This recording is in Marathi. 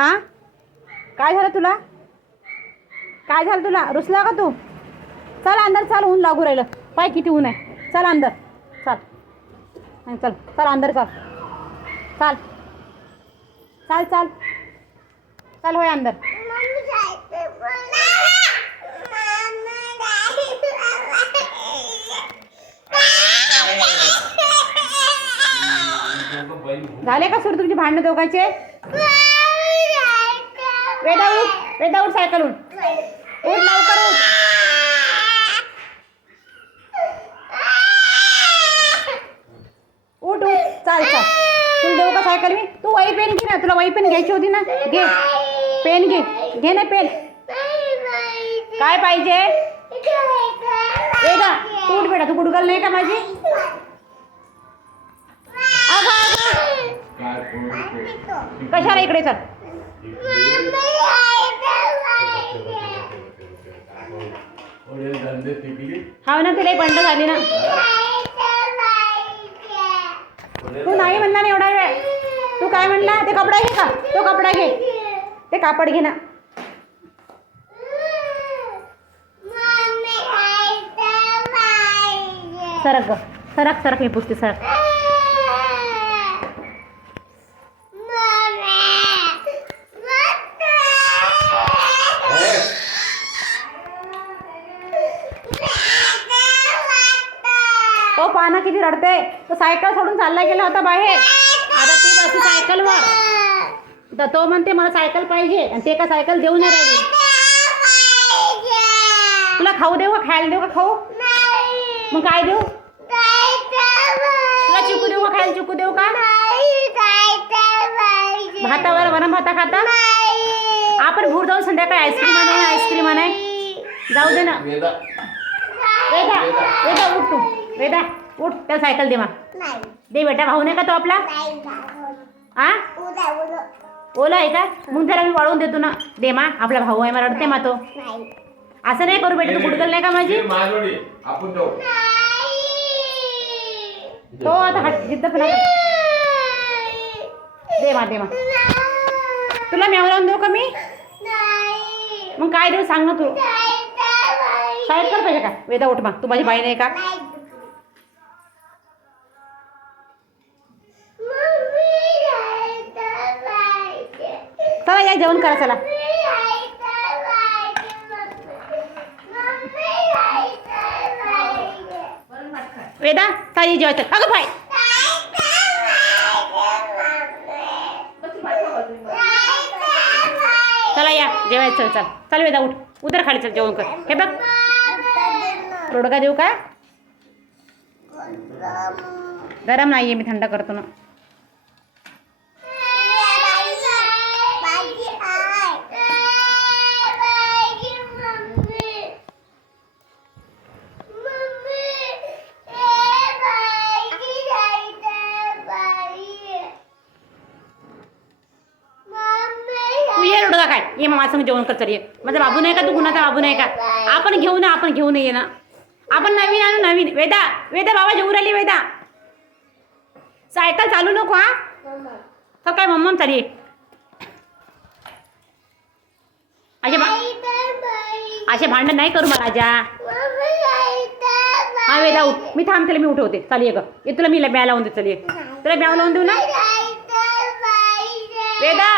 आ? काय झालं तुला? काय झालं तुला? रुसला का तू? चल अंदर चल ऊन लागू राहिलं. पाय किती ऊन आहे. चल अंदर. चल. चल चल अंदर चल. चाल. चाल चाल. चल होय अंदर. झाले का सुरू तुमची भांडणं दोघांचे? वेदा उठ वेदा उठ सायकल उठ. उठ लवकर उठ. उठ उठ. चाल चाल. तुला देऊ का सायकल मी? तू वही पेन घे ना. तुला वही पेन घ्यायची होती ना? घे. पेन घे. घे ना पेन. काय पाहिजे? वेदा तू उठ बेटा. तू गुडगल नाही का माझी? कशाला इकडे चल? हा ना तिला बंड झाली ना. तू नाही म्हणला ना एवढा वेळ. तू काय म्हणला? ते कपडा घे का? तो कपडा घे. ते कापड घे ना. सरक सरक सरक हे पुसते सरक. तो पाना किती रडते. तो सायकल सोडून चालला गेला होता बाहेर. आता ती बसली सायकलवर. तर तो म्हणते मला सायकल पाहिजे. आणि ते का सायकल देऊ नाही राहिली. तुला खाऊ देऊ का? खायला देऊ का खाऊ? मग काय देऊ? तुला चिकू देऊ का? खायला चिकू देऊ का? भातावर वरम भाता खाता? आपण भूर जाऊ संध्याकाळी आईस्क्रीम आणू आईस्क्रीम आणाय. जाऊ दे ना. वेदा वेदा. उठ तू. वेदा उठ. त्याला सायकल दे मग. दे बेटा. भाऊ नाही का तो आपला? आ? ओला आहे का? मग त्याला मी वाढवून देतो ना. दे मा. आपला भाऊ आहे मला रडते मा तो. असं नाही करू बेटा. तू गुडगल नाही का माझी? मारवाडी आपण जाऊ. तो आता हट जिद्द फुला दे मा दे मा. तुला म्याव लावून देऊ का मी? मग काय देऊ सांग ना तू. सायकल पाहिजे का वेदा उठ मग. तू माझी बाई नाही का? चला या जेवण करा चला. वेदा ताई जेवायचं. अगं बाय चला या. जेवायचं चल. चल वेदा उठ. उतर खाली चल जेवण कर. हे बघ. रोडगा देऊ का? गरम. नाहीये मी थंड करतो ना. काय ये मग माझ्या संग जेवण कर ये. माझा बाबू नाही का? तू कुणाचा बाबू नाही का? आपण घेऊ ना आपण घेऊन ये ना आपण नवीन आणू नवीन. वेदा वेदा बाबा जेवू राहिली वेदा. सायकल चालू नको हा. तर काय मम्मम तरी. असे असे भांडण नाही करू मला राजा. हा वेदा उठ. मी थांबते मी उठवते. चाल ये ग. ये तुला मी ब्या लावून दे चल ये. तुला ब्याव लावून देऊ ना? वेदा